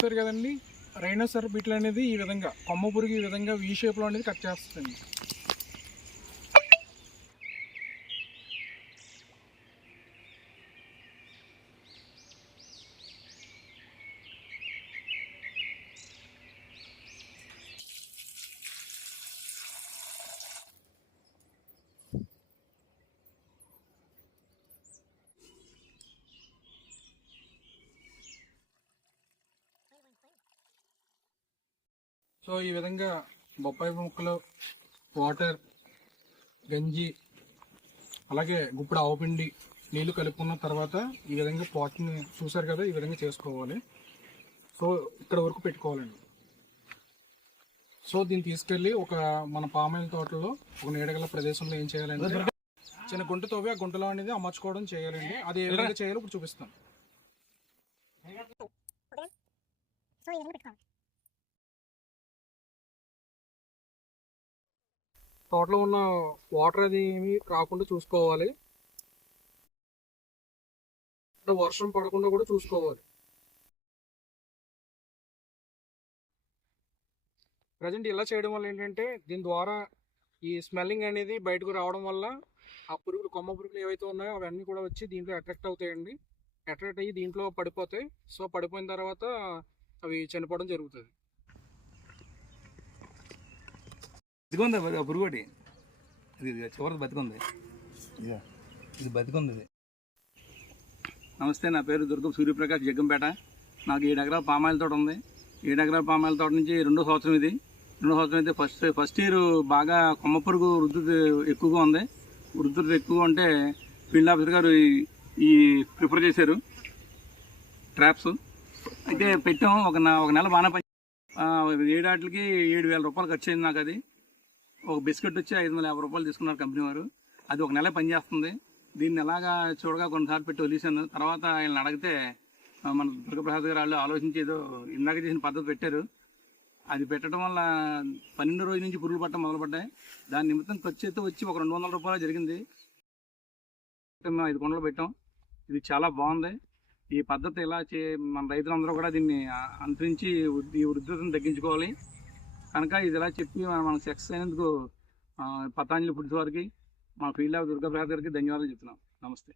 చూసారు కదండి, రైనోసర్ బీటిల్ అనేది ఈ విధంగా కొమ్మ పురుగు ఈ విధంగా వీ షేప్లో అనేది కట్ చేస్తుంది. సో ఈ విధంగా బొప్పాయి ముక్కలు, వాటర్, గంజి, అలాగే గుప్పుడు ఆవుపిండి నీళ్లు కలుపుకున్న తర్వాత ఈ విధంగా పాట్ని చూసారు కదా, ఈ విధంగా చేసుకోవాలి. సో ఇక్కడ వరకు పెట్టుకోవాలండి. సో దీన్ని తీసుకెళ్ళి మన పామాయిల్ తోటలో ఒక నీడగల ప్రదేశంలో ఏం చేయాలంటే చిన్న గుంట తవ్వి ఆ గుంటలో అనేది అమర్చుకోవడం చేయాలండి. అది ఏ విధంగా చేయాలో ఇప్పుడు చూపిస్తాను. తోటలో ఉన్న వాటర్ అది ఏమి రాకుండా చూసుకోవాలి, వర్షం పడకుండా కూడా చూసుకోవాలి. ప్రజెంట్ ఇలా చేయడం వల్ల ఏంటంటే దీని ద్వారా ఈ స్మెల్లింగ్ అనేది బయటకు రావడం వల్ల ఆ పురుగులు, కొమ్మ పురుగులు ఏవైతే ఉన్నాయో అవన్నీ కూడా వచ్చి దీంట్లో అట్రాక్ట్ అవుతాయండి. అట్రాక్ట్ అయ్యి దీంట్లో పడిపోతాయి. సో పడిపోయిన తర్వాత అవి చనిపోవడం జరుగుతుంది. బతికుంది పురుగోటి, ఇది చివరి బతికుంది, ఇది బతికుంది. ఇది నమస్తే, నా పేరు దుర్గం సూర్యప్రకాష్, జగ్గంపేట. నాకు 7 ఎకరాల పామాయిల్ తోట ఉంది. 7 ఎకరాల పామాయిల్ తోట నుంచి 2వ సంవత్సరం ఇది. 2వ సంవత్సరం అయితే ఫస్ట్ ఇయర్ బాగా కొమ్మ పురుగు వృద్ధి ఎక్కువగా ఉంది. వృద్ధి ఎక్కువ ఉంటే ఫీల్డ్ ఆఫీసర్ గారు ఈ ప్రిఫర్ చేశారు ట్రాప్స్. అయితే పెట్టాం. ఒక నెల బాగానే పని. 7 ఆటలకి 7,000 రూపాయలు ఖర్చు అయింది నాకు. అది ఒక బిస్కెట్ వచ్చి 550 రూపాయలు తీసుకున్నారు కంపెనీ వారు. అది ఒక నెల పనిచేస్తుంది. దీన్ని ఎలాగా చూడగా కొన్నిసార్లు పెట్టి వదిలేశాను. తర్వాత ఆయన అడిగితే మన దుర్గప్రసాద్ గారు వాళ్ళు ఆలోచించి ఏదో ఇందాక చేసిన పద్ధతి పెట్టారు. అది పెట్టడం వల్ల 12 రోజుల నుంచి పురుగులు పట్టడం మొదలుపడ్డాయి. దాని నిమిత్తం ఖర్చు అయితే వచ్చి ఒక 200 రూపాయలు జరిగింది. మేము 5 కుండలు పెట్టాం. ఇది చాలా బాగుంది. ఈ పద్ధతి ఇలా మన రైతులందరూ కూడా దీన్ని అనుసరించి ఈ వృద్ధిని తగ్గించుకోవాలి. కనుక ఇది ఇలా చెప్పి మనం సక్సెస్ అయినందుకు పతాంజలి ఫుడ్స్ వారికి, మా ఫీల్డ్ ఆఫ్ దుర్గప్రసాద్ గారికి ధన్యవాదాలు చెప్తున్నాం. నమస్తే.